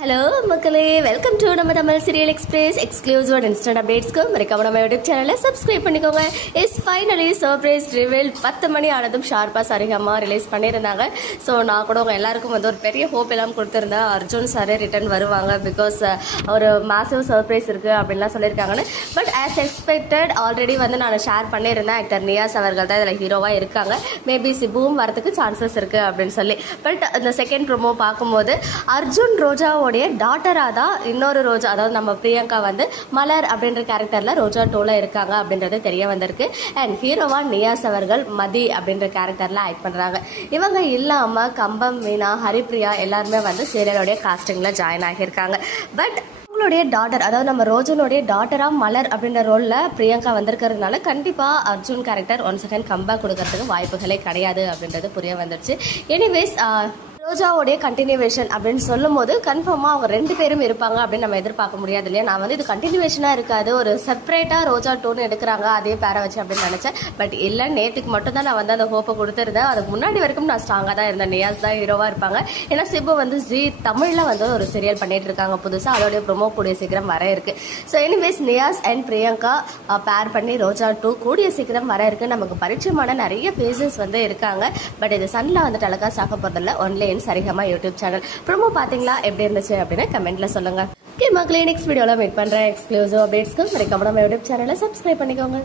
Hello, மக்களே welcome to நம்ம Tamil serial express exclusive and instant அப்டேட்ஸ்க்கு மறக்காம நம்ம யூடியூப் சேனலை சப்ஸ்கிரைப் பண்ணிக்கோங்க. இஸ் ஃபைனலி சர்ப்ரைஸ் ரிவீல் 10 மணி ஆனதும் ஷார்ப்பா சரிகமா ரிலீஸ் பண்ணியிருந்தாங்க. ஸோ நான் கூட உங்க எல்லாருக்கும் வந்து ஒரு பெரிய ஹோப் எல்லாம் கொடுத்துருந்தேன். அர்ஜுன் சாரே ரிட்டர்ன் வருவாங்க பிகாஸ் ஒரு மாசிவ் சர்ப்ரைஸ் இருக்கு அப்படின்லாம் சொல்லியிருக்காங்கன்னு. பட் ஆஸ் எக்ஸ்பெக்டட் ஆல்ரெடி வந்து நான் ஷேர் பண்ணியிருந்தேன். ஆக்டர் நியாஸ் அவர்கள் தான் இதில் ஹீரோவா இருக்காங்க. மேபி சிபுவும் வரதுக்கு சான்சஸ் இருக்கு அப்படின்னு சொல்லி. பட் இந்த செகண்ட் ப்ரோமோ பார்க்கும்போது அர்ஜுன் ரோஜா டாட்டரா தான் இன்னொரு ரோஜா, அதாவது நம்ம பிரியங்கா வந்து மலர் அப்படின்ற கேரக்டர்ல ரோஜா 2ல இருக்காங்க அப்படின்றது தெரிய வந்திருக்கு. அண்ட் ஹீரோவா நியாஸ் அவர்கள் மதி அப்படின்ற கேரக்டர்ல ஆக்ட் பண்றாங்க. இவங்க இல்லாம கம்பம், மீனா, ஹரிப்ரியா எல்லாருமே வந்து சீரியலோடைய காஸ்டிங்ல ஜாயின் ஆகியிருக்காங்க. பட் அவங்களுடைய டாட்டர், அதாவது நம்ம ரோஜனுடைய டாட்டரா மலர் அப்படின்ற ரோல்ல பிரியங்கா வந்திருக்கிறதுனால கண்டிப்பா Arjun character one second comeback கொடுக்கறதுக்கு வாய்ப்புகளே கிடையாது அப்படின்றது புரிய வந்துருச்சு. எனிவேஸ் ரோஜாவோடைய கண்டினியூவேஷன் அப்படின்னு சொல்லும் போது கன்ஃபார்மா அவங்க 2 பேரும் இருப்பாங்க அப்படின்னு நம்ம எதிர்பார்க்க முடியாது இல்லையா. நான் வந்து இது கண்டினியூவேஷனா இருக்காது, ஒரு செப்பரேட்டா ரோஜா 2ன்னு எடுக்கிறாங்க அதே பேரை வச்சு அப்படின்னு நினைச்சேன். பட் இல்லை, நேற்றுக்கு மட்டும் தான் நான் வந்து அந்த ஹோப்பை கொடுத்துருந்தேன். அதுக்கு முன்னாடி வரைக்கும் நான் ஸ்ட்ராங்கா தான் இருந்தேன். நியாஸ் தான் ஹீரோவா இருப்பாங்க. ஏன்னா சிபு வந்து ஜி தமிழ்ல வந்து ஒரு சீரியல் பண்ணிட்டு இருக்காங்க புதுசா, அதோடைய ப்ரோமோ கூடிய சீக்கிரம் வர இருக்கு. So anyways Niyas and Priyanka பேர் பண்ணி ரோஜா 2 கூடிய சீக்கிரம் வர இருக்கு. நமக்கு பரிச்சயமான நிறைய ஃபேஸஸ் வந்து இருக்காங்க. பட் இது சன்ல வந்து டெலிகாஸ்ட் ஆக போறதில்ல, only Saregama YouTube channel. Promo பாத்தீங்களா, எப்படி இருந்துச்சு அப்படின்னு கமெண்ட்ல சொல்லுங்க. மக்களே நெக்ஸ்ட் வீடியோல மீட் பண்றேன். எக்ஸ்க்ளூசிவ் அப்டேட்ஸ்க்கு மறக்காம நம்ம யூடியூப் சேனலை சப்ஸ்கிரைப் பண்ணிக்கோங்க.